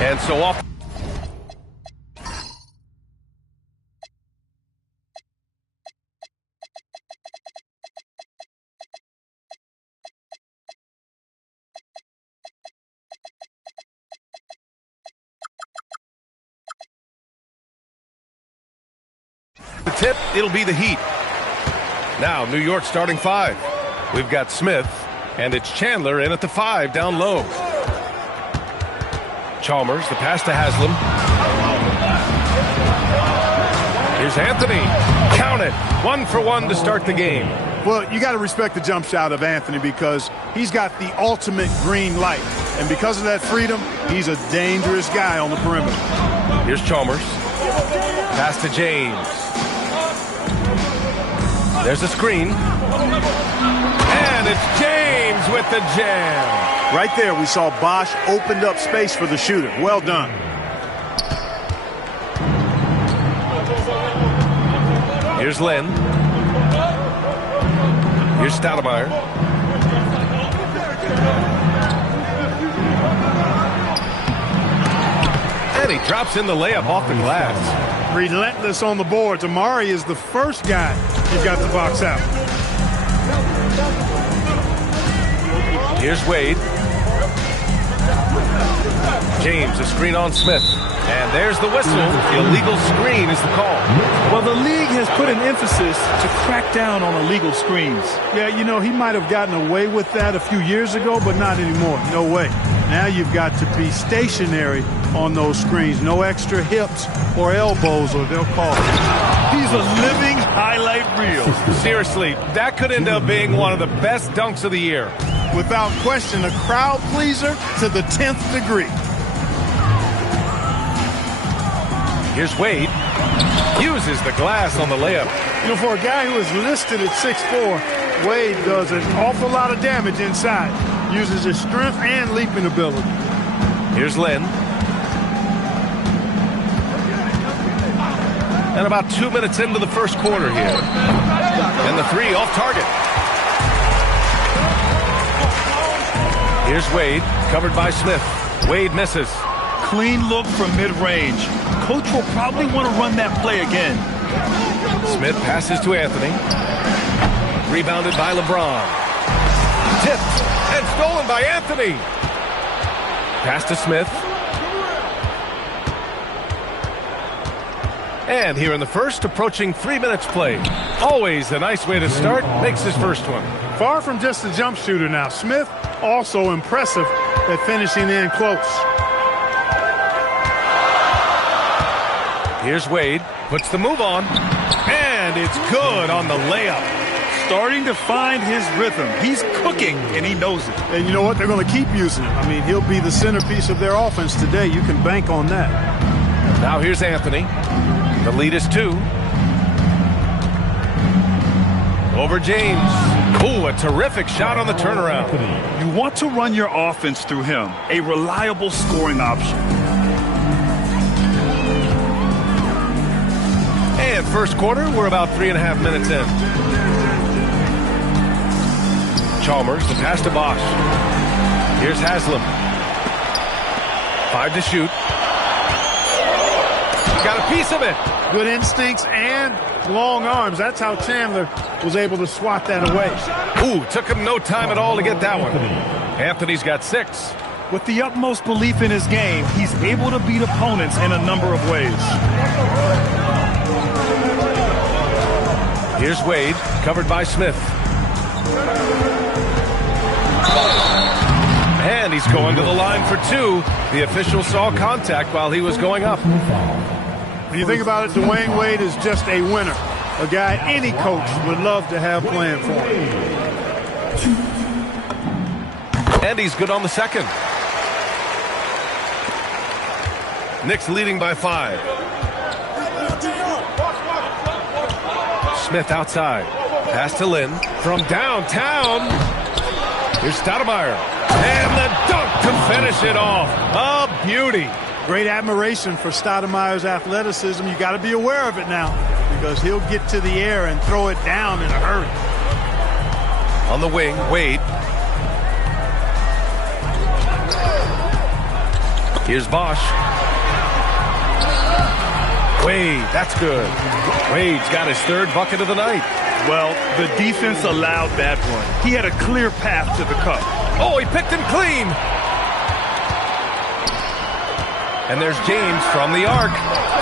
And so off. The tip, it'll be the Heat. Now, New York starting 5. We've got Smith, and it's Chandler in at the 5 down low. Chalmers, the pass to Haslam. Here's Anthony. Count it. 1 for 1 to start the game. Well, you got to respect the jump shot of Anthony because he's got the ultimate green light. And because of that freedom, he's a dangerous guy on the perimeter. Here's Chalmers. Pass to James. There's a screen. And it's James with the jam. Right there, we saw Bosch opened up space for the shooter. Well done. Here's Lynn. Here's Stoudemire. And he drops in the layup off the glass. Relentless on the boards. Amari is the first guy you've got to box out. Here's Wade. James, a screen on Smith. And there's the whistle. Illegal screen is the call. Well, the league has put an emphasis to crack down on illegal screens. Yeah, you know, he might have gotten away with that a few years ago, but not anymore. No way. Now you've got to be stationary on those screens. No extra hips or elbows, or they'll call it. He's a living highlight reel. Seriously, that could end up being one of the best dunks of the year. Without question, a crowd pleaser to the 10th degree. Here's Wade. Uses the glass on the layup. You know, for a guy who is listed at 6'4", Wade does an awful lot of damage inside. Uses his strength and leaping ability. Here's Lynn. And about 2 minutes into the first quarter here. And the 3 off target. Here's Wade, covered by Smith. Wade misses. Clean look from mid-range. Coach will probably want to run that play again. Smith passes to Anthony. Rebounded by LeBron. Tipped and stolen by Anthony. Pass to Smith. And here in the first, approaching 3 minutes played. Always a nice way to start. Makes his first one. Far from just a jump shooter now. Smith also impressive at finishing in close. Here's Wade. Puts the move on. And it's good on the layup. Starting to find his rhythm. He's cooking, and he knows it. And you know what? They're going to keep using him. I mean, he'll be the centerpiece of their offense today. You can bank on that. Now here's Anthony. The lead is 2. Over James. Ooh, a terrific shot on the turnaround. You want to run your offense through him. A reliable scoring option. And first quarter, we're about 3.5 minutes in. Chalmers, the pass to Bosch. Here's Haslam. 5 to shoot. Got a piece of it. Good instincts and long arms. That's how Chandler was able to swat that away. Ooh, took him no time at all to get that one. Anthony's got 6. With the utmost belief in his game, he's able to beat opponents in a number of ways. Here's Wade, covered by Smith. And he's going to the line for 2. The official saw contact while he was going up. When you think about it, Dwayne Wade is just a winner. A guy any coach would love to have playing for him. And he's good on the second. Knicks leading by 5. Smith outside. Pass to Lynn. From downtown. Here's Stoudemire. And the dunk to finish it off. A beauty. Great admiration for Stoudemire's athleticism. You got to be aware of it now because he'll get to the air and throw it down in a hurry. On the wing, Wade. Here's Bosch. Wade, that's good. Wade's got his third bucket of the night. Well, the defense allowed that one. He had a clear path to the cup. Oh, he picked him clean. And there's James from the arc.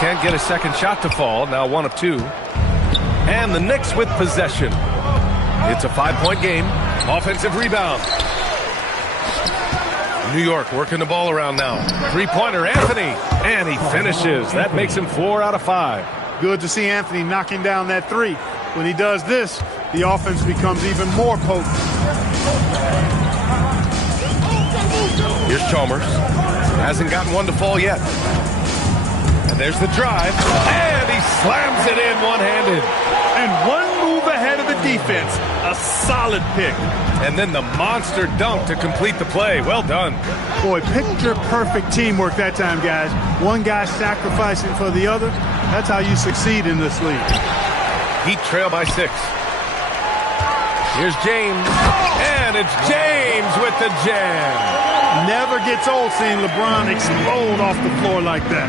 Can't get a second shot to fall. Now 1 of 2. And the Knicks with possession. It's a 5-point game. Offensive rebound. New York working the ball around now. Three-pointer, Anthony. And he finishes. That makes him 4 out of 5. Good to see Anthony knocking down that three. When he does this, the offense becomes even more potent. Here's Chalmers. Hasn't gotten one to fall yet. And there's the drive. And he slams it in one-handed. And one move ahead of the defense. A solid pick. And then the monster dunk to complete the play. Well done. Boy, picture-perfect teamwork that time, guys. One guy sacrificing for the other. That's how you succeed in this league. Heat trail by 6. Here's James. And it's James with the jam. Never gets old seeing LeBron explode off the floor like that.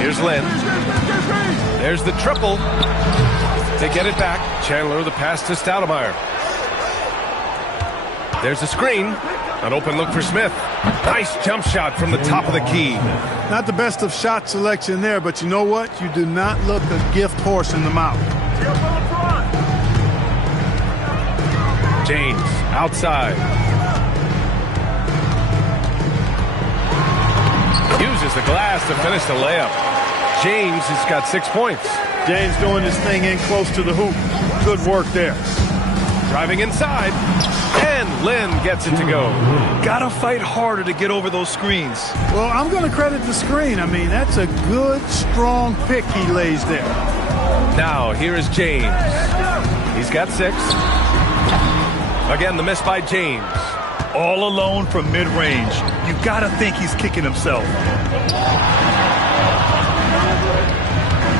Here's Lynn. There's the triple. They get it back. Chandler, the pass to Stoudemire. There's a screen. An open look for Smith. Nice jump shot from the top of the key. Not the best of shot selection there, but you know what? You do not look a gift horse in the mouth. James, outside. Uses the glass to finish the layup. James has got 6 points. James doing his thing in close to the hoop. Good work there. Driving inside. And Lynn gets it to go. Gotta fight harder to get over those screens. Well, I'm going to credit the screen. I mean, that's a good, strong pick he lays there. Now, here is James. He's got 6. Again, the miss by James. All alone from mid-range. You gotta think he's kicking himself.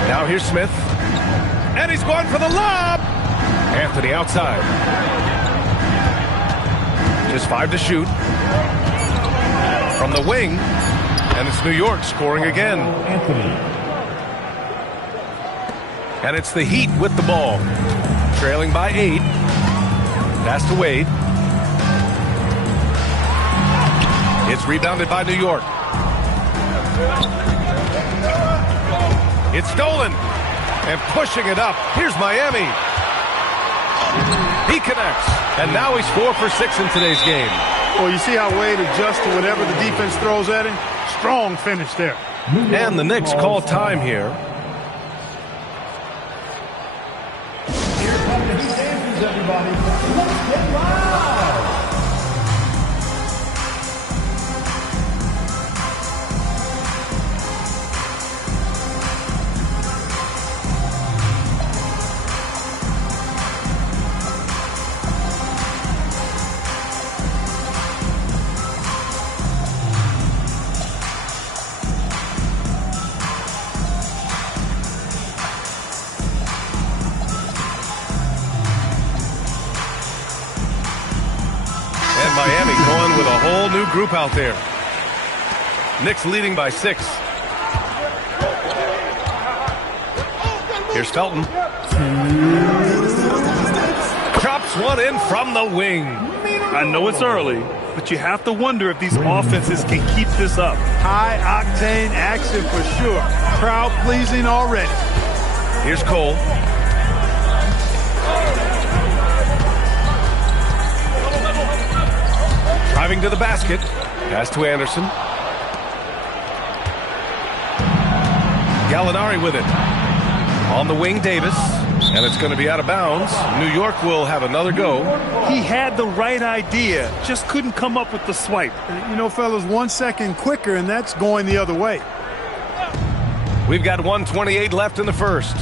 Now here's Smith. And he's going for the lob. Anthony outside. Just 5 to shoot. From the wing. And it's New York scoring again. And it's the Heat with the ball. Trailing by 8. Pass to Wade. It's rebounded by New York. It's stolen. And pushing it up. Here's Miami. He connects. And now he's 4 for 6 in today's game. Well, you see how Wade adjusts to whatever the defense throws at him? Strong finish there. And the Knicks call time here. Here come the Heat dancers, everybody. Let's get loud. Miami going with a whole new group out there. Knicks leading by 6. Here's Felton. Drops one in from the wing. I know it's early, but you have to wonder if these offenses can keep this up. High-octane action for sure. Crowd-pleasing already. Here's Cole. Driving to the basket. Pass to Anderson. Gallinari with it. On the wing, Davis. And it's going to be out of bounds. New York will have another go. He had the right idea, just couldn't come up with the swipe. You know, fellas, 1 second quicker, and that's going the other way. We've got 1:28 left in the first.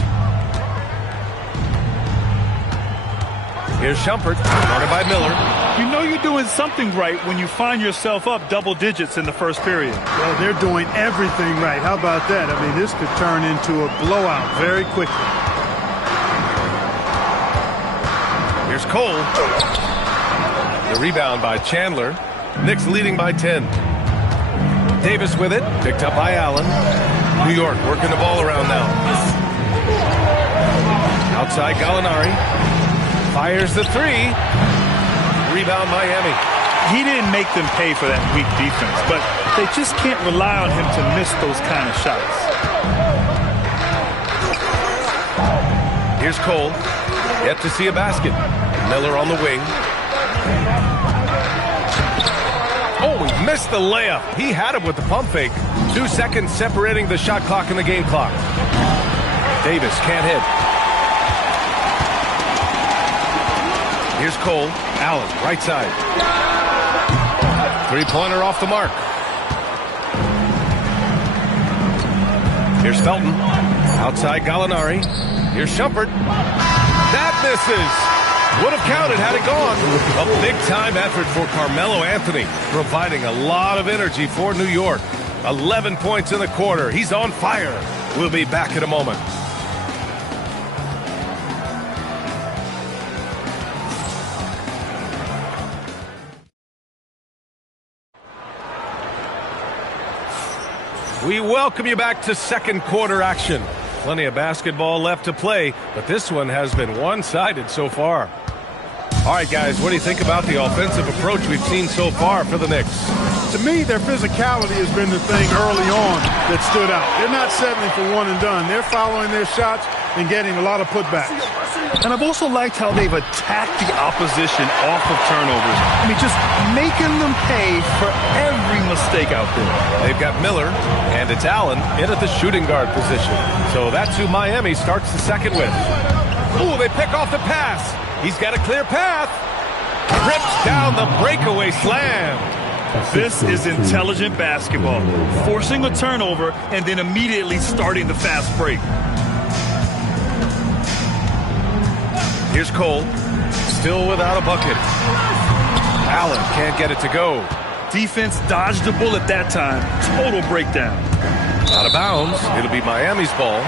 Here's Shumpert, guarded by Miller. You know you're doing something right when you find yourself up double digits in the first period. Well, they're doing everything right. How about that? I mean, this could turn into a blowout very quickly. Here's Cole. The rebound by Chandler. Knicks leading by 10. Davis with it, picked up by Allen. New York working the ball around now. Outside Gallinari. Fires the three. Rebound Miami. He didn't make them pay for that weak defense, but they just can't rely on him to miss those kind of shots. Here's Cole. Yet to see a basket. Miller on the wing. Oh, he missed the layup. He had it with the pump fake. 2 seconds separating the shot clock and the game clock. Davis can't hit. Here's Cole. Allen, right side. Three-pointer off the mark. Here's Felton. Outside Gallinari. Here's Shumpert. That misses. Would have counted had it gone. A big-time effort for Carmelo Anthony, providing a lot of energy for New York. 11 points in the quarter. He's on fire. We'll be back in a moment. We welcome you back to second quarter action. Plenty of basketball left to play, but this one has been one-sided so far. All right, guys, what do you think about the offensive approach we've seen so far for the Knicks? To me, their physicality has been the thing early on that stood out. They're not settling for one and done. They're following their shots and getting a lot of putbacks. And I've also liked how they've attacked the opposition off of turnovers. I mean, just making them pay for every mistake out there. They've got Miller, and it's Allen in at the shooting guard position. So that's who Miami starts the second with. Ooh, they pick off the pass. He's got a clear path. Rips down the breakaway slam. This is intelligent basketball. Forcing a turnover and then immediately starting the fast break. Here's Cole. Still without a bucket. Allen can't get it to go. Defense dodged the bullet that time. Total breakdown. Out of bounds. It'll be Miami's ball.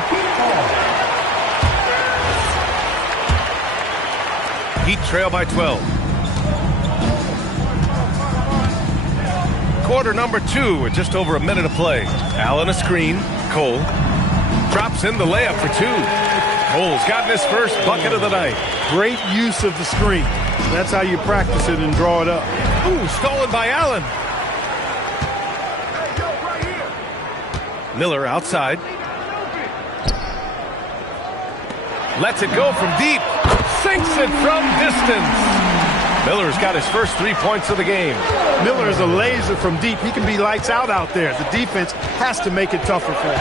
Heat trail by 12. Quarter number 2 with just over a minute to play. Allen a screen. Cole drops in the layup for 2. Cole's gotten his first bucket of the night. Great use of the screen. That's how you practice it and draw it up. Ooh, stolen by Allen. Miller outside. Lets it go from deep. Sinks it from distance. Miller's got his first 3 points of the game. Miller is a laser from deep. He can be lights out there. The defense has to make it tougher for him.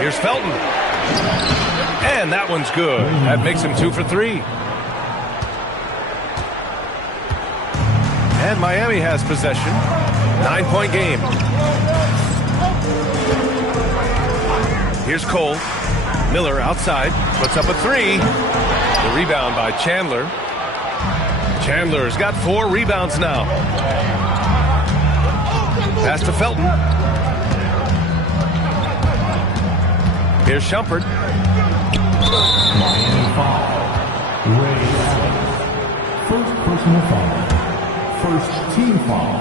Here's Felton. And that one's good. That makes him 2 for 3. And Miami has possession. 9-point game. Here's Cole. Miller outside. Puts up a 3. The rebound by Chandler. Chandler's got 4 rebounds now. Pass to Felton. Here's Shumpert. Miami foul. Ray Allen. First personal foul. First team foul.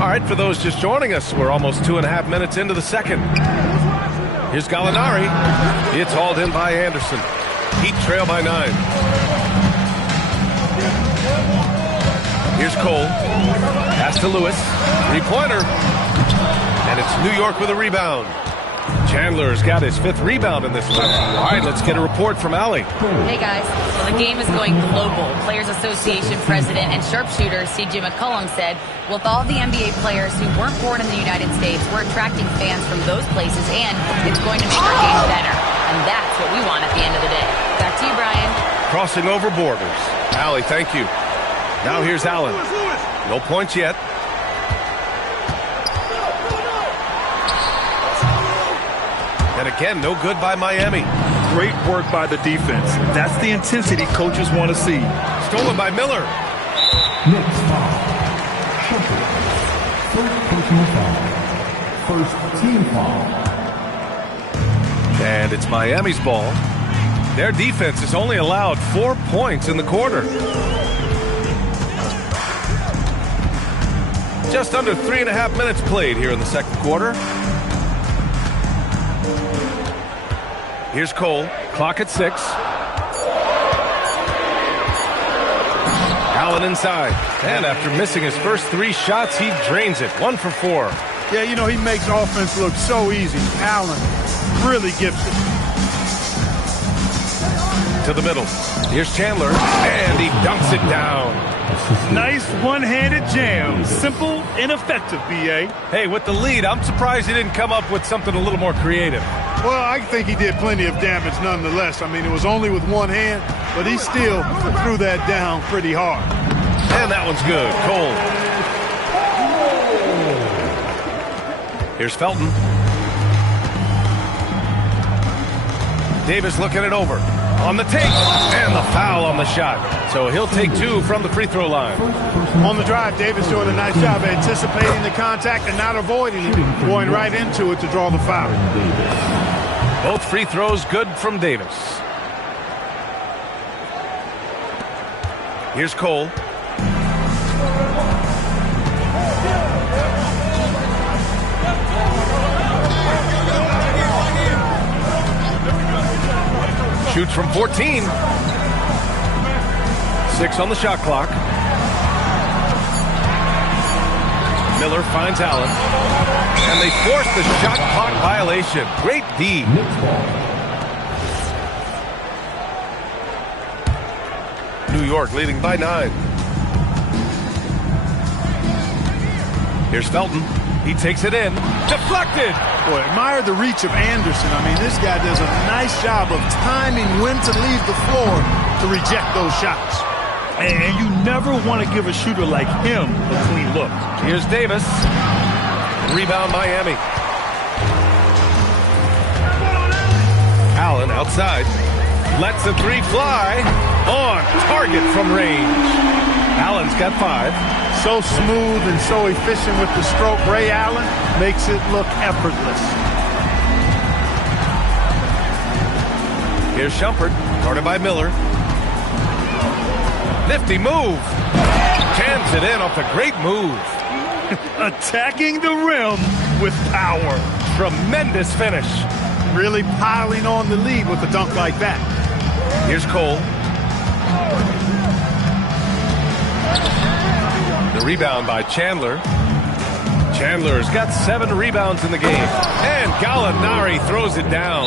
All right, for those just joining us, we're almost 2.5 minutes into the second. Here's Gallinari. It's hauled in by Anderson. Heat trail by 9. Here's Cole. Pass to Lewis. 3-pointer. And it's New York with a rebound. Chandler's got his 5th rebound in this one. All right, let's get a report from Allie. Hey, guys. Well, the game is going global. Players Association President and sharpshooter C.J. McCollum said, with all the NBA players who weren't born in the United States, we're attracting fans from those places, and it's going to make our game better. And that's what we want at the end of the day. Back to you, Brian. Crossing over borders. Allie, thank you. Now here's Allen. No points yet. And again, no good by Miami. Great work by the defense. That's the intensity coaches want to see. Stolen by Miller. Next foul. Shumpert. First personal foul. First team foul. And it's Miami's ball. Their defense has only allowed 4 points in the quarter. Just under 3.5 minutes played here in the second quarter. Here's Cole. Clock at 6. Allen inside. And after missing his first 3 shots, he drains it. 1 for 4. Yeah, you know, he makes offense look so easy. Allen, really gifted. To the middle. Here's Chandler. And he dunks it down. Nice one-handed jam. Simple and effective, B.A. Hey, with the lead, I'm surprised he didn't come up with something a little more creative. Well, I think he did plenty of damage nonetheless. I mean, it was only with one hand, but he still threw that down pretty hard. And that one's good. Cole. Here's Felton. Davis looking it over. On the take. And the foul on the shot. So he'll take 2 from the free throw line. On the drive, Davis doing a nice job anticipating the contact and not avoiding it, going right into it to draw the foul. Both free throws good from Davis. Here's Cole. Shoots from 14. 6 on the shot clock. Miller finds Allen. And they force the shot clock violation. Great D. New York leading by 9. Here's Felton. He takes it in. Deflected. Boy, admire the reach of Anderson. I mean, this guy does a nice job of timing when to leave the floor to reject those shots. And you never want to give a shooter like him a clean look. Here's Davis. Rebound Miami. Allen outside. Lets the 3 fly. On target from range. Allen's got 5. So smooth and so efficient with the stroke. Ray Allen makes it look effortless. Here's Shumpert, guarded by Miller. Nifty move. Jams it in off a great move. Attacking the rim with power. Tremendous finish. Really piling on the lead with a dunk like that. Here's Cole. The rebound by Chandler. Chandler's got 7 rebounds in the game. And Gallinari throws it down.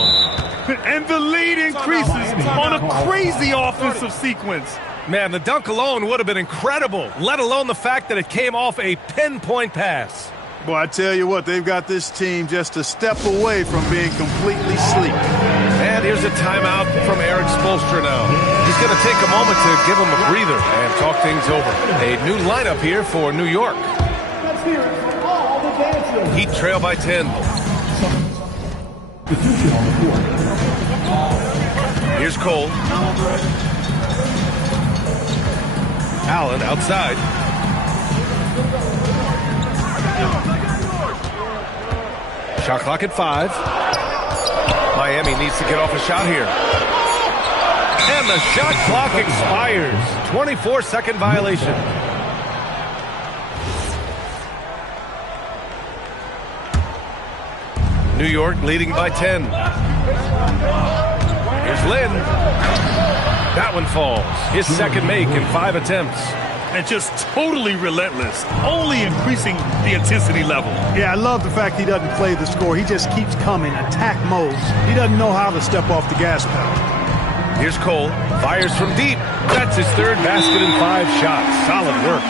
And the lead increases on a crazy offensive sequence. Man, the dunk alone would have been incredible, let alone the fact that it came off a pinpoint pass. Boy, I tell you what, they've got this team just a step away from being completely sleek. And here's a timeout from Eric Spoelstra now. He's going to take a moment to give him a breather and talk things over. A new lineup here for New York. Heat trail by 10. Here's Cole. Allen outside. Shot clock at 5. Miami needs to get off a shot here. And the shot clock expires. 24-second violation. New York leading by 10. Here's Lynn. That one falls. His second make in 5 attempts. And just totally relentless, only increasing the intensity level. Yeah, I love the fact he doesn't play the score. He just keeps coming, attack mode. He doesn't know how to step off the gas pedal. Here's Cole. Fires from deep. That's his 3rd basket in 5 shots. Solid work.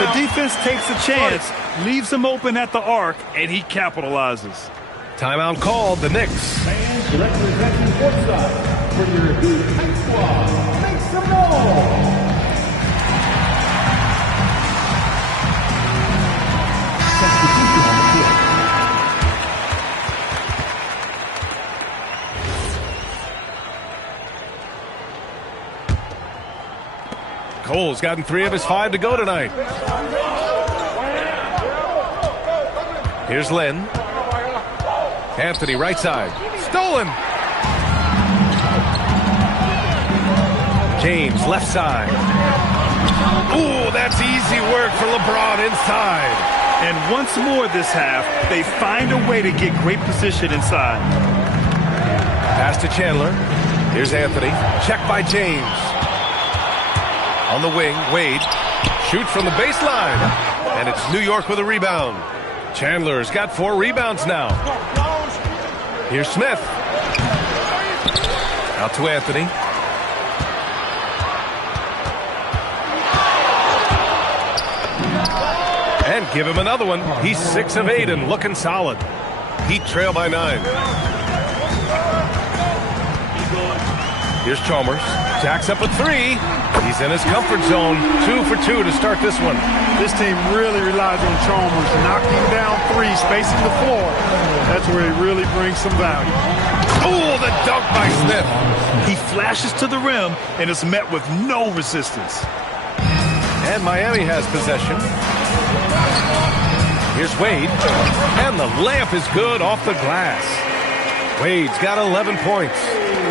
The defense takes a chance, leaves him open at the arc, and he capitalizes. Timeout called. The Knicks. Fans, representing courtside for your Knick squad, make some noise! Substitution on the court. Cole's gotten 3 of his 5 to go tonight. Here's Lynn. Anthony right side. Stolen. James left side. Ooh, that's easy work for LeBron inside. And once more this half, they find a way to get great position inside. Pass to Chandler. Here's Anthony. Checked by James. On the wing, Wade. Shoots from the baseline. And it's New York with a rebound. Chandler's got 4 rebounds now. Here's Smith. Out to Anthony. And give him another one. He's 6 of 8 and looking solid. Heat trail by 9. Here's Chalmers. Jacks up a 3. He's in his comfort zone. 2 for 2 to start this one. This team really relies on Chalmers knocking down 3, spacing the floor. That's where he really brings some value. Oh, the dunk by Smith. He flashes to the rim and is met with no resistance. And Miami has possession. Here's Wade. And the layup is good off the glass. Wade's got 11 points.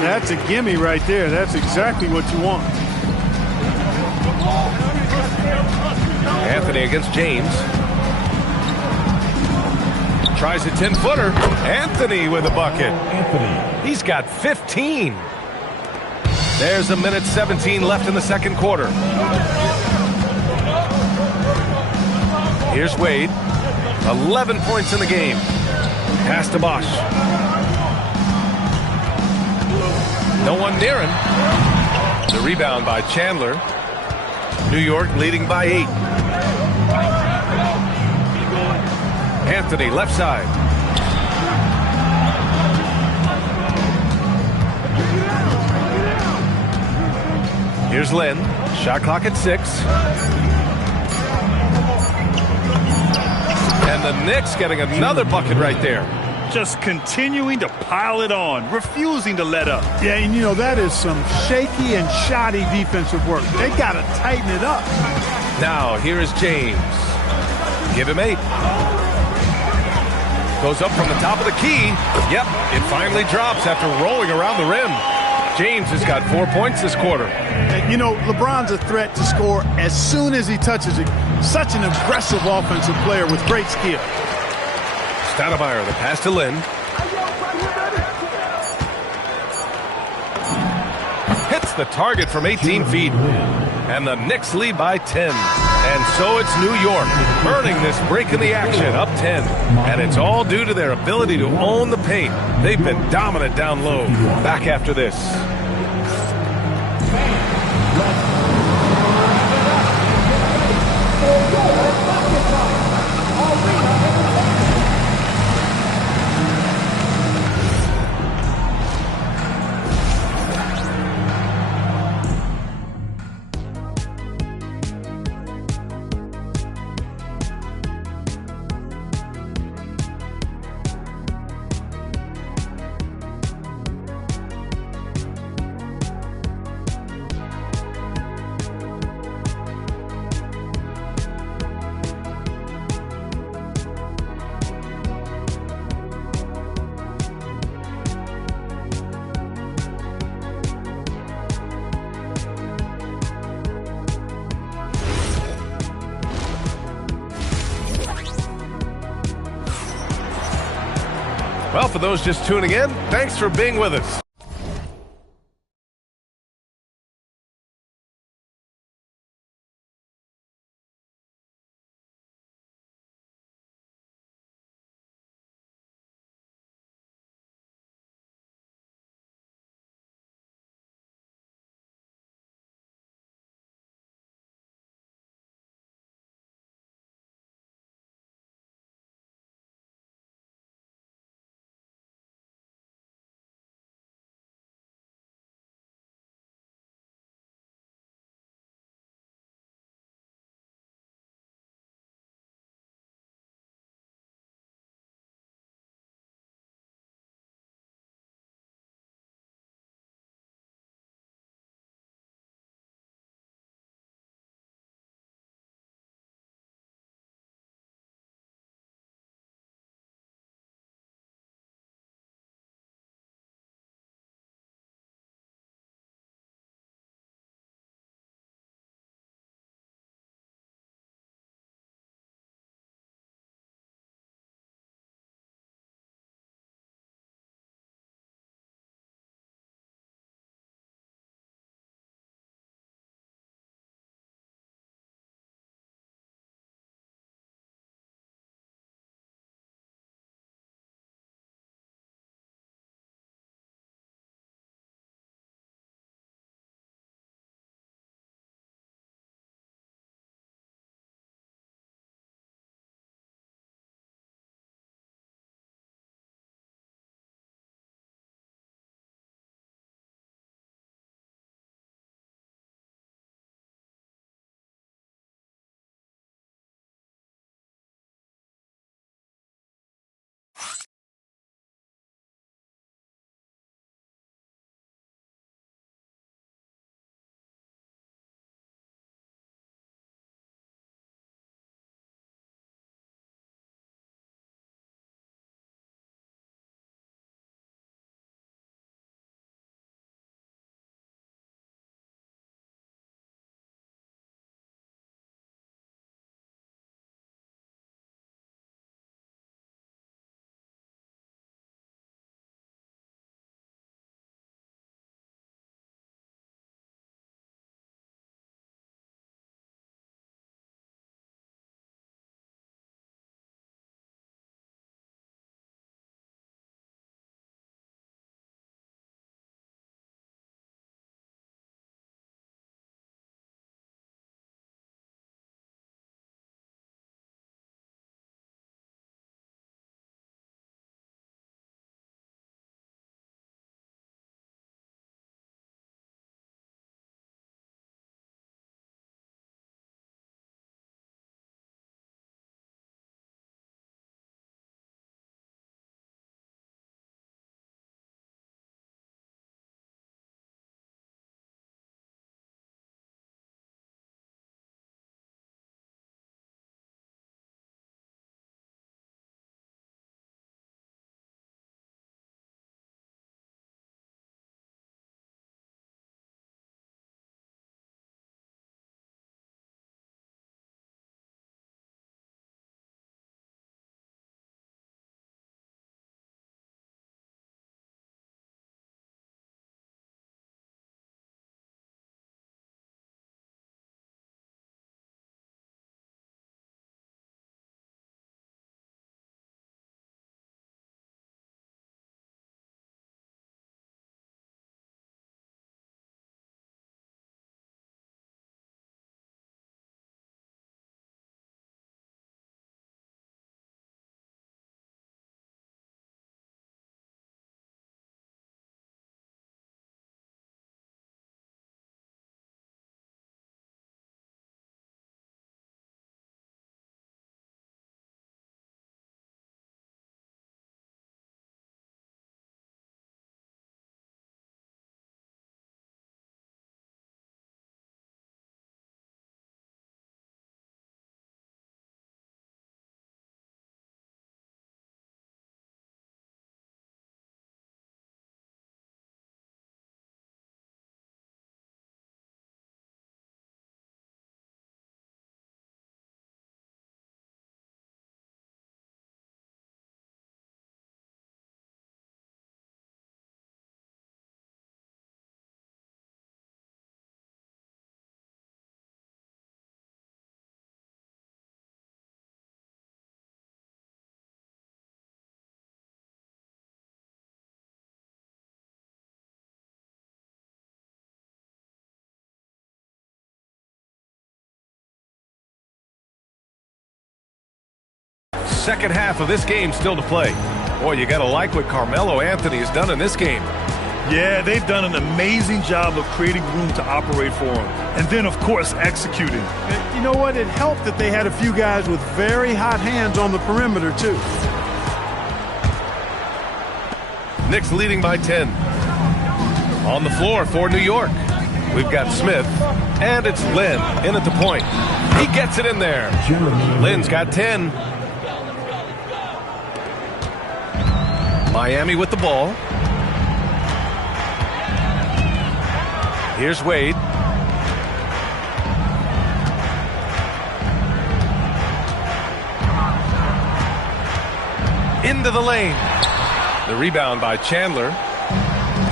That's a gimme right there. That's exactly what you want. Anthony against James. Tries a 10-footer. Anthony with a bucket. He's got 15. There's a minute 17 left in the second quarter. Here's Wade. 11 points in the game. Pass to Bosch. No one near him. The rebound by Chandler. New York leading by 8. Anthony, left side. Here's Lynn. Shot clock at 6. And the Knicks getting another bucket right there. Just continuing to pile it on, refusing to let up. Yeah, and you know, that is some shaky and shoddy defensive work. They got to tighten it up. Now, here is James. Give him 8. Goes up from the top of the key. Yep, it finally drops after rolling around the rim. James has got 4 points this quarter. And, you know, LeBron's a threat to score as soon as he touches it. Such an aggressive offensive player with great skill. Stoudemire, the pass to Lynn. Hits the target from 18 feet. And the Knicks lead by 10. And so it's New York earning this break in the action, up 10. And it's all due to their ability to own the paint. They've been dominant down low. Back after this. Well, for those just tuning in, thanks for being with us. second half of this game still to play. Boy, you got to like what Carmelo Anthony has done in this game. Yeah, they've done an amazing job of creating room to operate for him. And then, of course, executing. You know what? It helped that they had a few guys with very hot hands on the perimeter, too. Knicks leading by 10. On the floor for New York, we've got Smith, and it's Lynn in at the point. He gets it in there. Lynn's got 10. Miami with the ball. Here's Wade. Into the lane. The rebound by Chandler.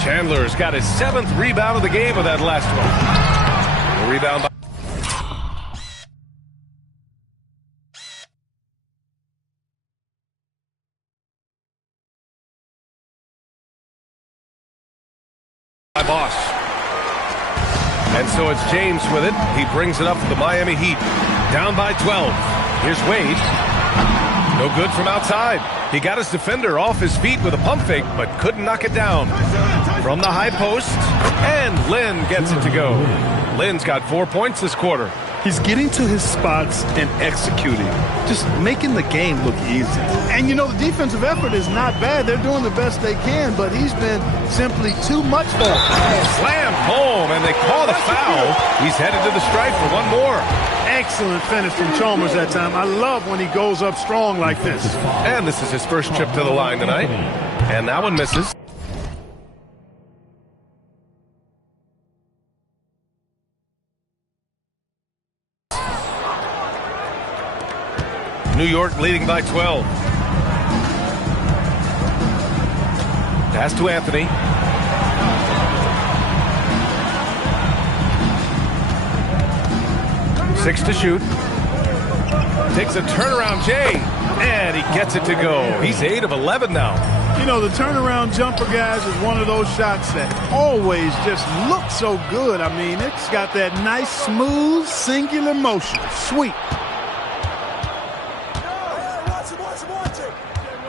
Chandler's got his 7th rebound of the game with that last one. The rebound by Bosch. And so it's James with it. He brings it up for the Miami Heat. Down by 12. Here's Wade. No good from outside. He got his defender off his feet with a pump fake, but couldn't knock it down. From the high post, and Lynn gets it to go. Lynn's got 4 points this quarter. He's getting to his spots and executing, just making the game look easy. And, you know, the defensive effort is not bad. They're doing the best they can, but he's been simply too much for him. Slammed home, and they call the foul. He's headed to the stripe for one more. Excellent finish from Chalmers that time. I love when he goes up strong like this. And this is his first trip to the line tonight. And that one misses. New York leading by 12. Pass to Anthony. Six to shoot. Takes a turnaround, Jay. And he gets it to go. He's 8 of 11 now. You know, the turnaround jumper, guys, is one of those shots that always just looks so good. I mean, it's got that nice, smooth, singular motion. Sweet.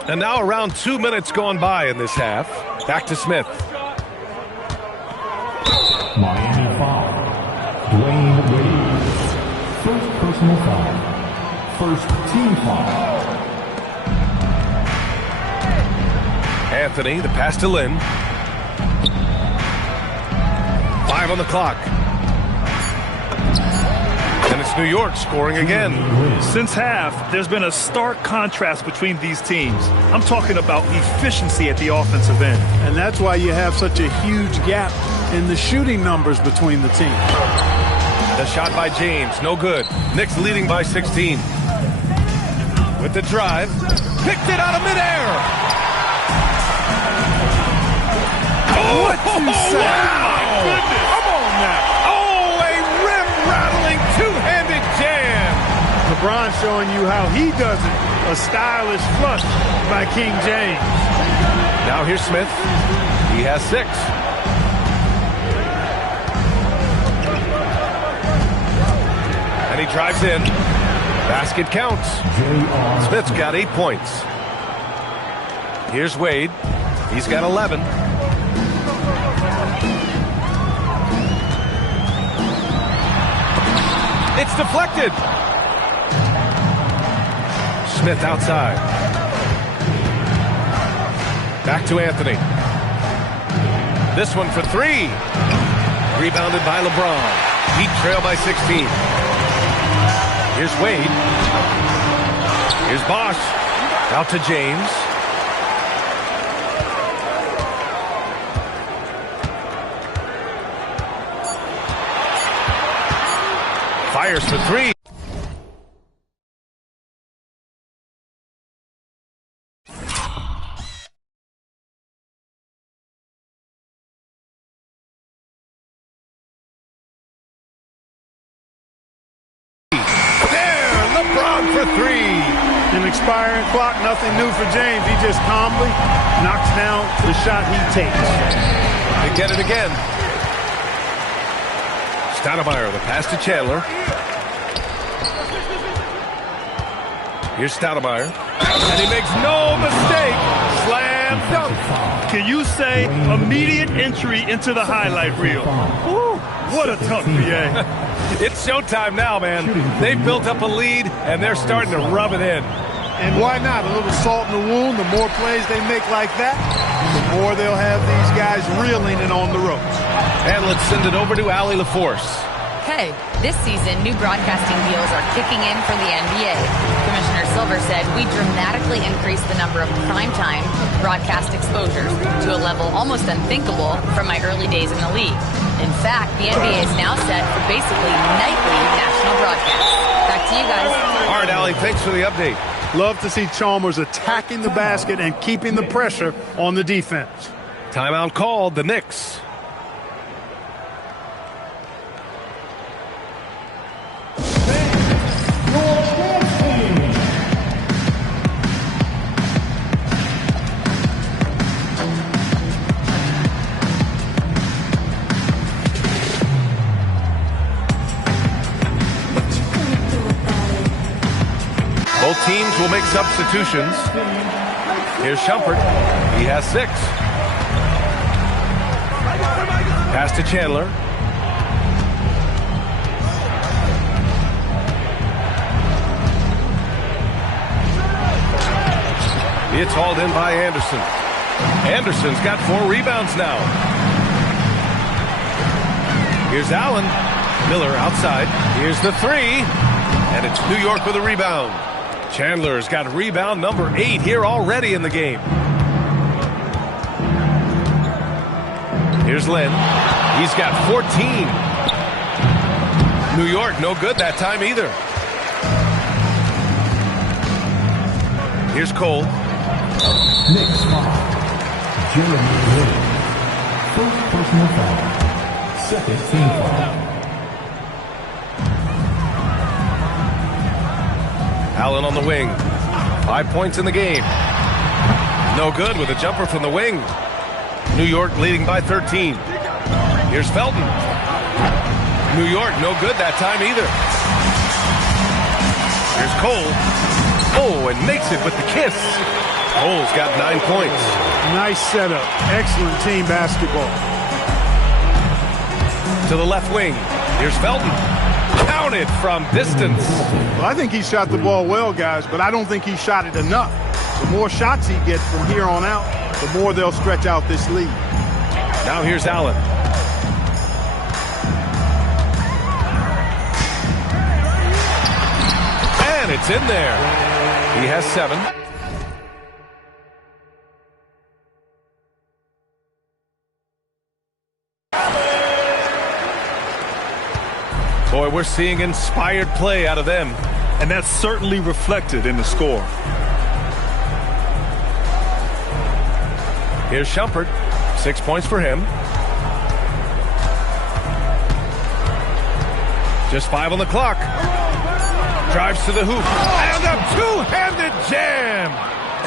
And now around 2 minutes gone by in this half. Back to Smith. Miami foul. Dwayne Wade. First personal foul. First team foul. Anthony, the pass to Lynn. 5 on the clock. And it's New York scoring again. Since half, there's been a stark contrast between these teams. I'm talking about efficiency at the offensive end. And that's why you have such a huge gap in the shooting numbers between the teams. The shot by James, no good. Knicks leading by 16. With the drive, picked it out of midair. Oh, What you say? wow! Goodness. Come on now. Oh, a rim-rattling two-handed jam. LeBron showing you how he does it. A stylish flush by King James. Now here's Smith. He has 6. And he drives in. Basket counts. Smith's got 8 points. Here's Wade. He's got 11. It's deflected. Smith outside. Back to Anthony. This one for 3. Rebounded by LeBron. Heat trail by 16. Here's Wade. Here's Bosch. Out to James. Fires for 3. For 3. An expiring clock, nothing new for James. He just calmly knocks down the shot he takes. They get it again. Stoudemire, the pass to Chandler. Here's Stoudemire. And he makes no mistake. Slam dunk. Can you say immediate entry into the highlight reel? Woo, what a tough PA. It's showtime now, man. They've built up a lead, and they're starting to rub it in. And why not? A little salt in the wound. The more plays they make like that, the more they'll have these guys reeling and on the ropes. And let's send it over to Allie LaForce. Hey, this season, new broadcasting deals are kicking in for the NBA. Commissioner Silver said we dramatically increased the number of primetime broadcast exposures to a level almost unthinkable from my early days in the league. In fact, the NBA is now set for basically nightly national broadcasts. Back to you guys. All right, Allie, thanks for the update. Love to see Chalmers attacking the basket and keeping the pressure on the defense. Timeout called, the Knicks. Both teams will make substitutions. Here's Shumpert. He has 6. Pass to Chandler. It's hauled in by Anderson. Anderson's got 4 rebounds now. Here's Allen. Miller outside. Here's the 3. And it's New York with a rebound. Chandler's got rebound number 8 here already in the game. Here's Lynn. He's got 14. New York, no good that time either. Here's Cole. Knicks foul. Jeremy Lin. First personal foul. Second team foul. Allen on the wing. 5 points in the game. No good with a jumper from the wing. New York leading by 13. Here's Felton. New York no good that time either. Here's Cole. Oh, and makes it with the kiss. Cole's got 9 points. Nice setup. Excellent team basketball. To the left wing. Here's Felton. Counted from distance. Well, I think he shot the ball well, guys, but I don't think he shot it enough. The more shots he gets from here on out, the more they'll stretch out this lead. Now here's Allen. And it's in there. He has 7. Boy, we're seeing inspired play out of them. And that's certainly reflected in the score. Here's Shumpert. 6 points for him. Just 5 on the clock. Drives to the hoop. And a two-handed jam.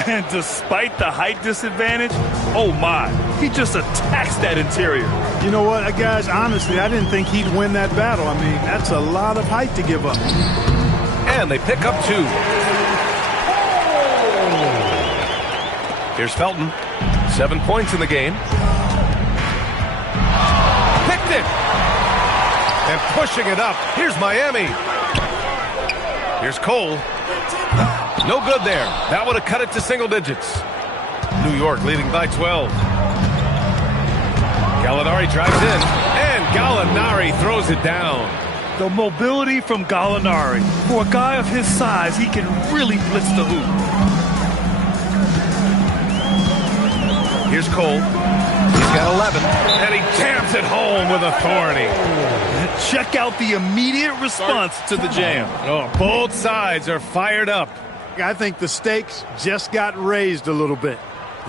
And despite the height disadvantage, oh my, he just attacks that interior. You know what, guys, honestly, I didn't think he'd win that battle. I mean, that's a lot of height to give up. And they pick up 2. Here's Felton. 7 points in the game. Picked it. And pushing it up. Here's Miami. Here's Cole. No good there. That would have cut it to single digits. New York leading by 12. Gallinari drives in. And Gallinari throws it down. The mobility from Gallinari. For a guy of his size, he can really blitz the hoop. Here's Cole. He's got 11. And he jams it home with authority. Check out the immediate response to the jam. Oh, both sides are fired up. I think the stakes just got raised a little bit.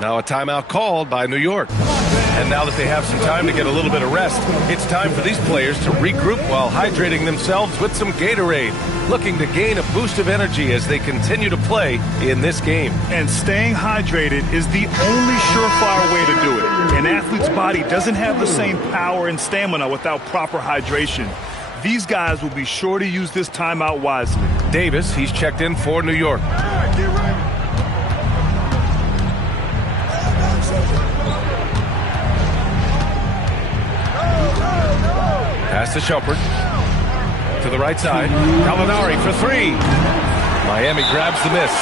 Now a timeout called by New York. And now that they have some time to get a little bit of rest, it's time for these players to regroup while hydrating themselves with some Gatorade, looking to gain a boost of energy as they continue to play in this game. And staying hydrated is the only surefire way to do it. An athlete's body doesn't have the same power and stamina without proper hydration. These guys will be sure to use this timeout wisely. Davis, he's checked in for New York. Pass to Shumpert. To the right side. Gallinari for three. Miami grabs the miss.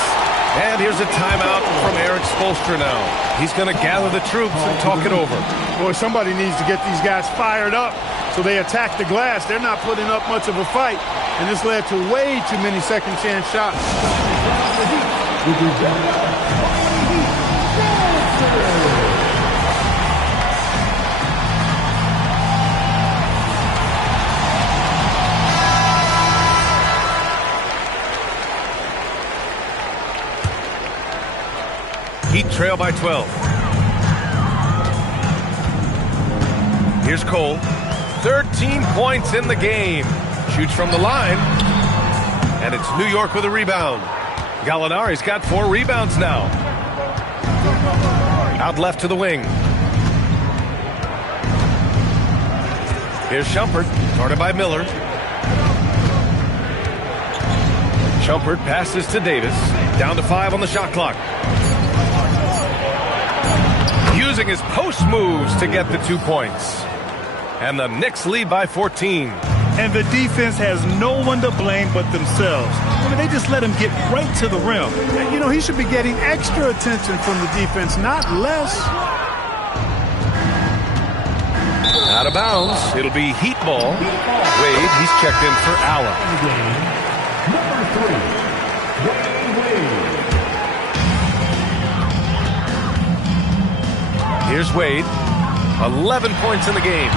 And here's a timeout from Eric Spoelstra now. He's going to gather the troops and talk it over. Boy, somebody needs to get these guys fired up so they attack the glass. They're not putting up much of a fight, and this led to way too many second chance shots. Heat trail by 12. Here's Cole. 13 points in the game. Shoots from the line. And it's New York with a rebound. Gallinari's got 4 rebounds now. Out left to the wing. Here's Shumpert. Guarded by Miller. Shumpert passes to Davis. Down to 5 on the shot clock. Using his post moves to get the 2 points. And the Knicks lead by 14. And the defense has no one to blame but themselves. I mean, they just let him get right to the rim. You know, he should be getting extra attention from the defense, not less. Out of bounds. It'll be Heat ball. Wade, he's checked in for Allen. Number 3, Wade. Here's Wade. 11 points in the game.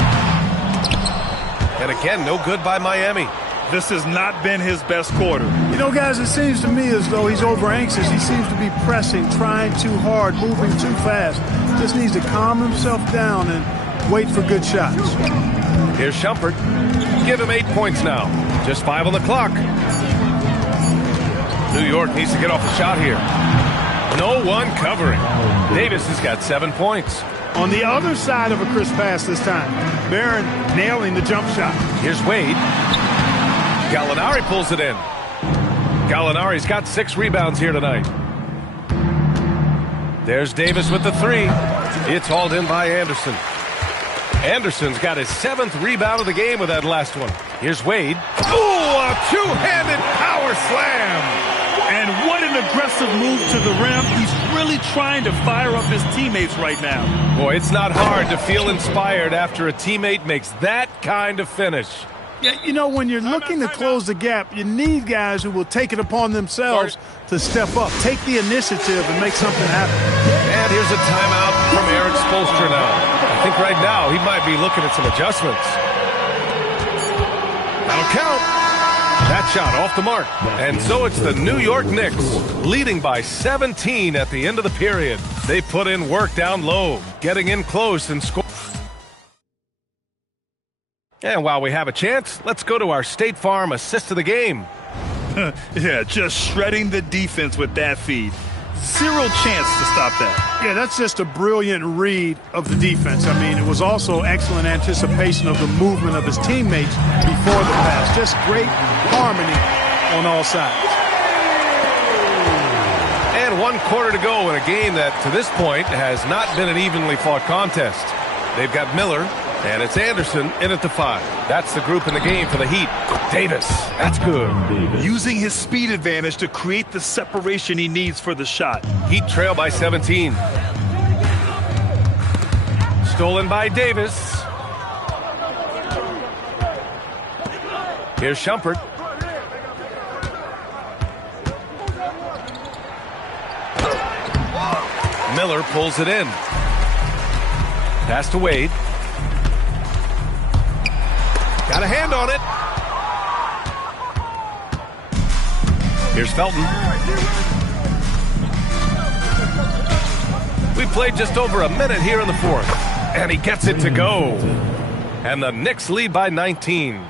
And again, no good by Miami. This has not been his best quarter. You know, guys, it seems to me as though he's over anxious. He seems to be pressing, trying too hard, moving too fast. Just needs to calm himself down and wait for good shots. Here's Shumpert. Give him 8 points now. Just 5 on the clock. New York needs to get off the shot here. No one covering. Davis has got 7 points. On the other side of a crisp pass this time. Barron nailing the jump shot. Here's Wade. Gallinari pulls it in. Gallinari's got 6 rebounds here tonight. There's Davis with the 3. It's hauled in by Anderson. Anderson's got his 7th rebound of the game with that last one. Here's Wade. Ooh, a two-handed power slam. And what an aggressive move to the rim. He's really trying to fire up his teammates right now. Boy, it's not hard to feel inspired after a teammate makes that kind of finish. Yeah, you know, when you're looking to close the gap, you need guys who will take it upon themselves to step up, take the initiative, and make something happen. And here's a timeout from Eric Spoelstra now. I think right now he might be looking at some adjustments. That'll count. That shot off the mark. And so it's the New York Knicks leading by 17 at the end of the period. They put in work down low, getting in close and score. And while we have a chance, let's go to our State Farm assist of the game. Yeah, just shredding the defense with that feed. Zero chance to stop that. Yeah, that's just a brilliant read of the defense. I mean, it was also excellent anticipation of the movement of his teammates before the pass. Just great harmony on all sides. And 1 quarter to go in a game that, to this point, has not been an evenly fought contest. They've got Miller, and it's Anderson in at the 5. That's the group in the game for the Heat. Davis, that's good. Using his speed advantage to create the separation he needs for the shot. Heat trail by 17. Stolen by Davis. Here's Shumpert. Miller pulls it in. Pass to Wade. Got a hand on it. Here's Felton. We played just over a minute here in the 4th. And he gets it to go. And the Knicks lead by 19.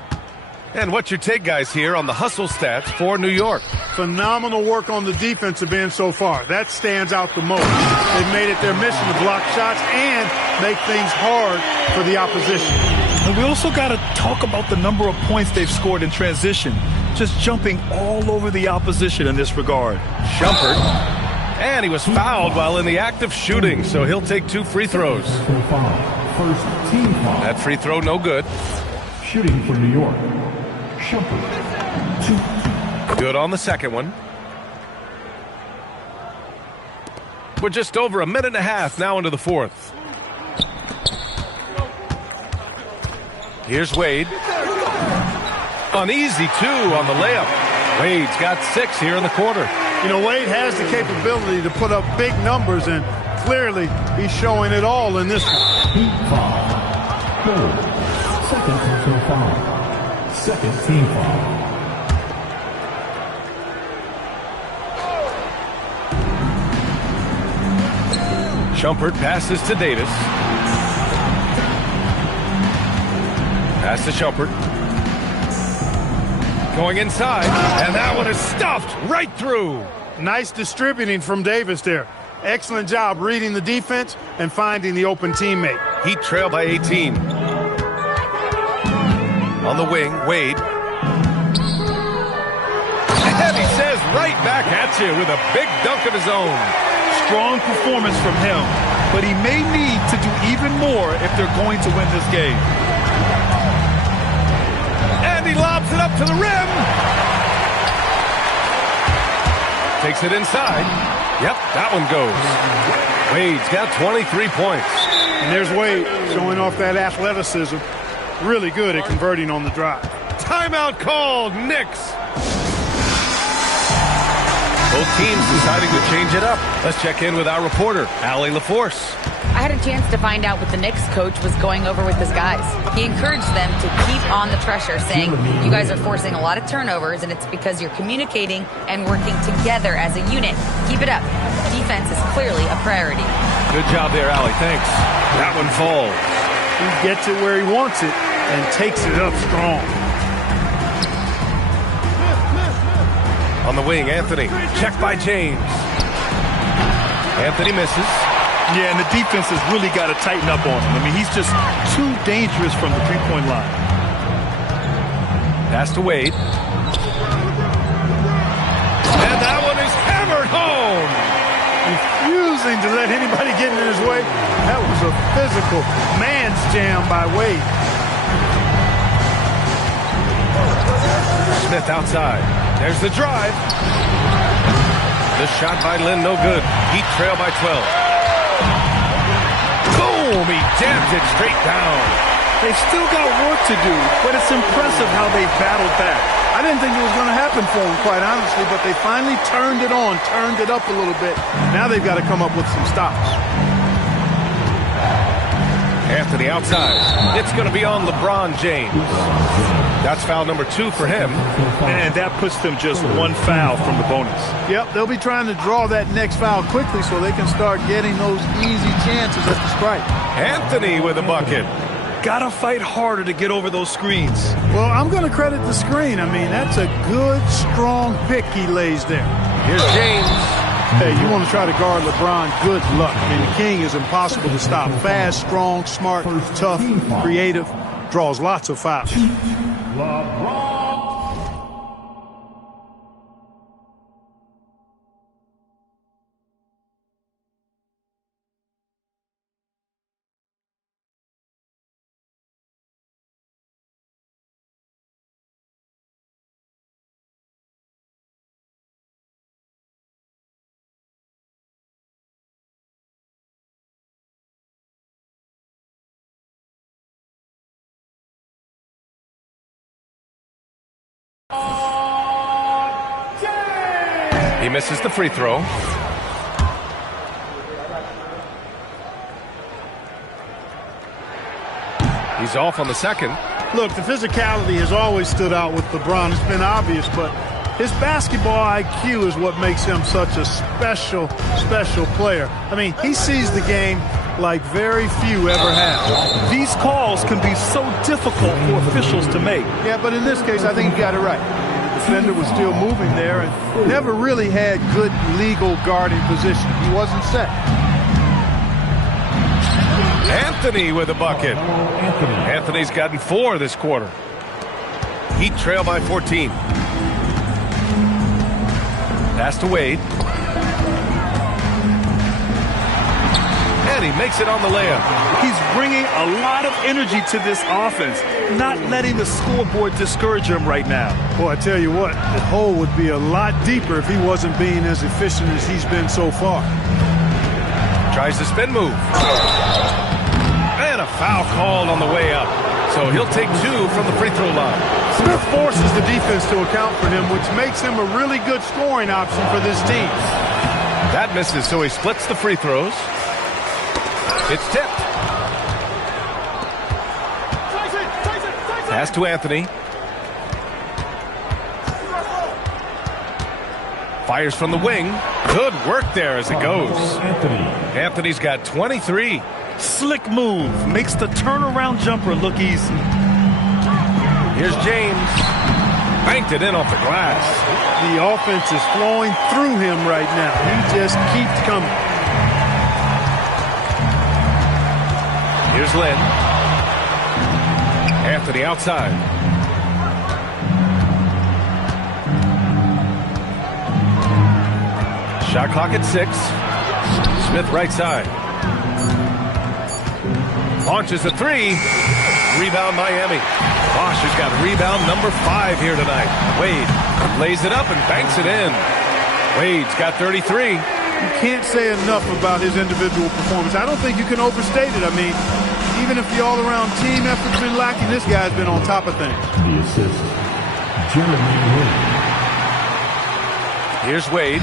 And what's your take, guys, here on the hustle stats for New York? Phenomenal work on the defensive end so far. That stands out the most. They've made it their mission to block shots and make things hard for the opposition. And we also got to talk about the number of points they've scored in transition. Just jumping all over the opposition in this regard. Shumpert And he was fouled while in the act of shooting, so he'll take 2 free throws. First team foul. That free throw no good. Shooting for New York. Shumpert. 2. Good on the second one. We're just over a minute and a half now into the fourth. Here's Wade. An easy 2 on the layup. Wade's got 6 here in the quarter. You know, Wade has the capability to put up big numbers, and clearly he's showing it all in this one. Team foul. Third. Second personal foul. Second team foul. Shumpert passes to Davis. Pass to Shumpert. Going inside, and that one is stuffed right through. Nice distributing from Davis there. Excellent job reading the defense and finding the open teammate. Heat trail by 18. On the wing, Wade. And he says right back at you with a big dunk of his own. Strong performance from him, but he may need to do even more if they're going to win this game. And he lobs it up to the rim. Takes it inside. Yep, that one goes. Wade's got 23 points. And there's Wade showing off that athleticism. Really good at converting on the drive. Timeout called, Knicks. Both teams deciding to change it up. Let's check in with our reporter, Allie LaForce. I had a chance to find out what the Knicks coach was going over with his guys. He encouraged them to keep on the pressure, saying, you guys are forcing a lot of turnovers, and it's because you're communicating and working together as a unit. Keep it up. Defense is clearly a priority. Good job there, Allie. Thanks. That one falls. He gets it where he wants it and takes it up strong. On the wing, Anthony. Checked by James. Anthony misses. Yeah, and the defense has really got to tighten up on him. I mean, he's just too dangerous from the three-point line. Pass to Wade. And that one is hammered home. Refusing to let anybody get in his way. That was a physical man's jam by Wade. Smith outside. There's the drive. The shot by Lynn, no good. Heat trail by 12. Boom! He jams it straight down. They've still got work to do, but it's impressive how they battled back. I didn't think it was going to happen for them, quite honestly, but they finally turned it on, turned it up a little bit. Now they've got to come up with some stops. Anthony outside. It's going to be on LeBron James. That's foul number 2 for him. And that puts them just 1 foul from the bonus. Yep, they'll be trying to draw that next foul quickly so they can start getting those easy chances at the strike. Anthony with a bucket. Gotta fight harder to get over those screens. Well, I'm going to credit the screen. I mean, that's a good, strong pick he lays there. Here's James. Hey, you want to try to guard LeBron, good luck. I mean, the king is impossible to stop. Fast, strong, smart, tough, creative, draws lots of fouls. He misses the free throw. He's off on the second. Look, the physicality has always stood out with LeBron. It's been obvious, but his basketball IQ is what makes him such a special player. I mean, he sees the game like very few ever have. These calls can be so difficult for officials to make. Yeah, but in this case, I think he got it right. The defender was still moving there and never really had good legal guarding position. He wasn't set. Anthony with a bucket. Anthony's gotten 4 this quarter. Heat trail by 14. Pass to Wade. And he makes it on the layup. He's bringing a lot of energy to this offense, not letting the scoreboard discourage him right now. Boy, I tell you what, the hole would be a lot deeper if he wasn't being as efficient as he's been so far. Tries the spin move. And a foul called on the way up. So he'll take 2 from the free throw line. Smith forces the defense to account for him, which makes him a really good scoring option for this team. That misses, so he splits the free throws. It's tipped. Pass to Anthony. Fires from the wing. Good work there as it goes. Anthony's got 23. Slick move. Makes the turnaround jumper look easy. Here's James. Banked it in off the glass. The offense is flowing through him right now. He just keeps coming. Here's Lynn. Anthony outside. Shot clock at 6. Smith right side. Launches a 3. Rebound Miami. Bosch has got rebound number 5 here tonight. Wade lays it up and banks it in. Wade's got 33. You can't say enough about his individual performance. I don't think you can overstate it. I mean, even if the all-around team effort's been lacking, this guy's been on top of things. The assist, Jeremy Wade. Here's Wade.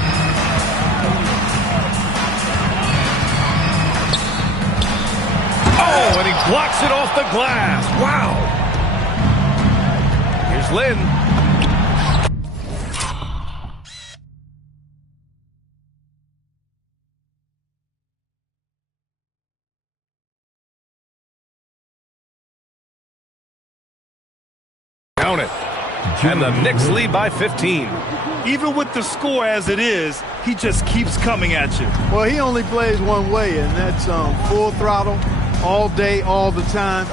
Oh, and he blocks it off the glass. Wow. Here's Lynn. Count it. And the Knicks lead by 15. Even with the score as it is, he just keeps coming at you. Well, he only plays one way, and that's full throttle, all day, all the time,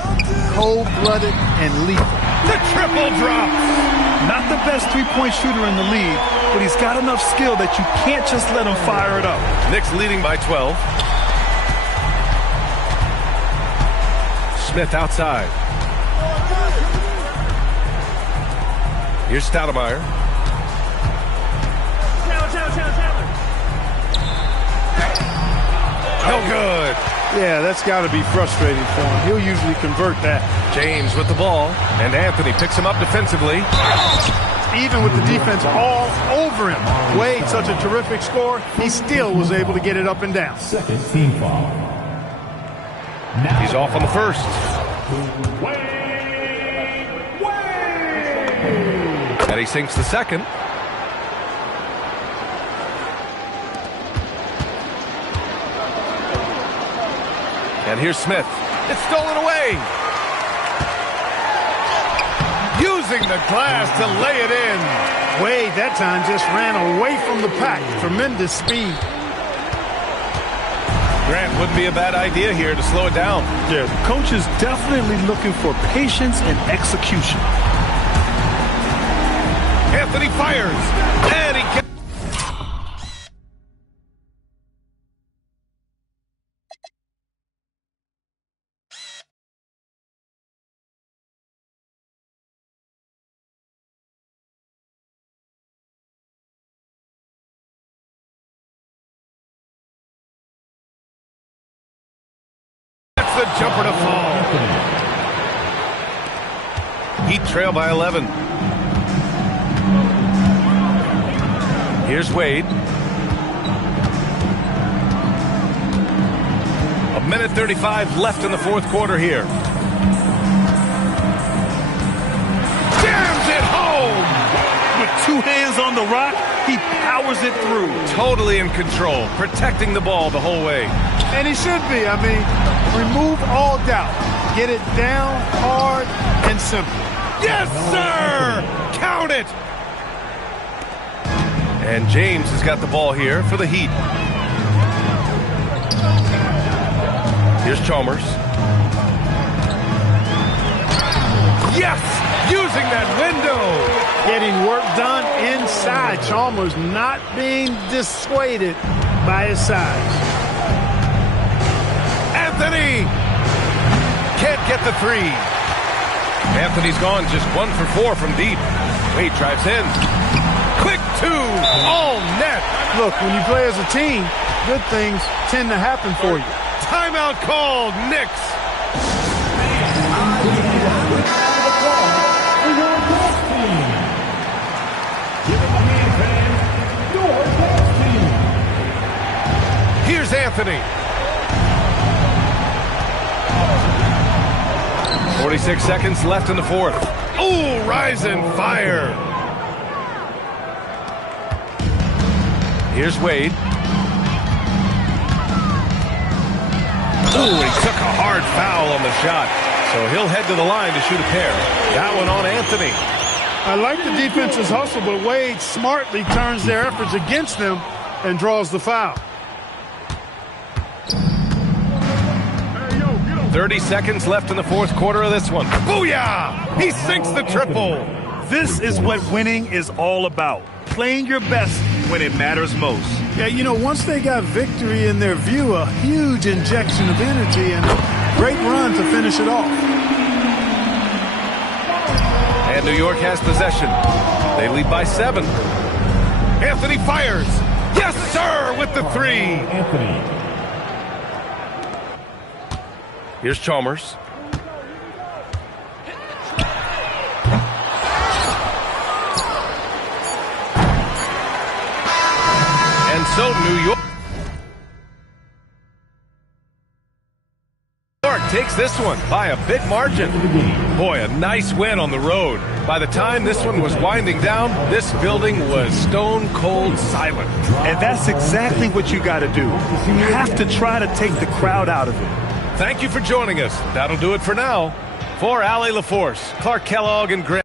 cold-blooded and lethal. The triple drop. Not the best three-point shooter in the league, but he's got enough skill that you can't just let him fire it up. Knicks leading by 12. Smith outside. Here's Stoudemire. No good. Yeah, that's got to be frustrating for him. He'll usually convert that. James with the ball, and Anthony picks him up defensively. Even with the defense all over him. Wade, such a terrific scorer, he still was able to get it up and down. Second team foul. He's off on the first. And he sinks the second. And here's Smith. It's stolen away. Using the glass to lay it in. Wade that time just ran away from the pack. Tremendous speed. Grant wouldn't be a bad idea here to slow it down. Yeah, the coach is definitely looking for patience and execution. Anthony fires. And he gets... the jumper to fall. Heat trail by 11. Here's Wade. 1:35 left in the fourth quarter here. Jams it home! With 2 hands on the rock, he powers it through. Totally in control, protecting the ball the whole way. And he should be. I mean, remove all doubt. Get it down, hard, and simple. Yes, sir! Count it! And James has got the ball here for the Heat. Here's Chalmers. Yes! Using that window! Getting work done inside. Chalmers not being dissuaded by his size. Anthony! Can't get the three. Anthony's gone just 1 for 4 from deep. Wade drives in. Quick two. All net. Look, when you play as a team, good things tend to happen for you. Timeout called. Knicks. Here's Anthony. 46 seconds left in the fourth. Ooh, rise and fire. Here's Wade. Ooh, he took a hard foul on the shot. So he'll head to the line to shoot a pair. That one on Anthony. I like the defense's hustle, but Wade smartly turns their efforts against them and draws the foul. 30 seconds left in the fourth quarter of this one. Booyah! He sinks the triple. This is what winning is all about. Playing your best when it matters most. Yeah, you know, once they got victory in their view, a huge injection of energy and a great run to finish it off. And New York has possession. They lead by 7. Anthony fires. Yes, sir, with the three. Anthony. Here's Chalmers. And so New York takes this one by a big margin. Boy, a nice win on the road. By the time this one was winding down, this building was stone cold silent. And that's exactly what you got to do. You have to try to take the crowd out of it. Thank you for joining us. That'll do it for now. For Allie LaForce, Clark Kellogg, and Grant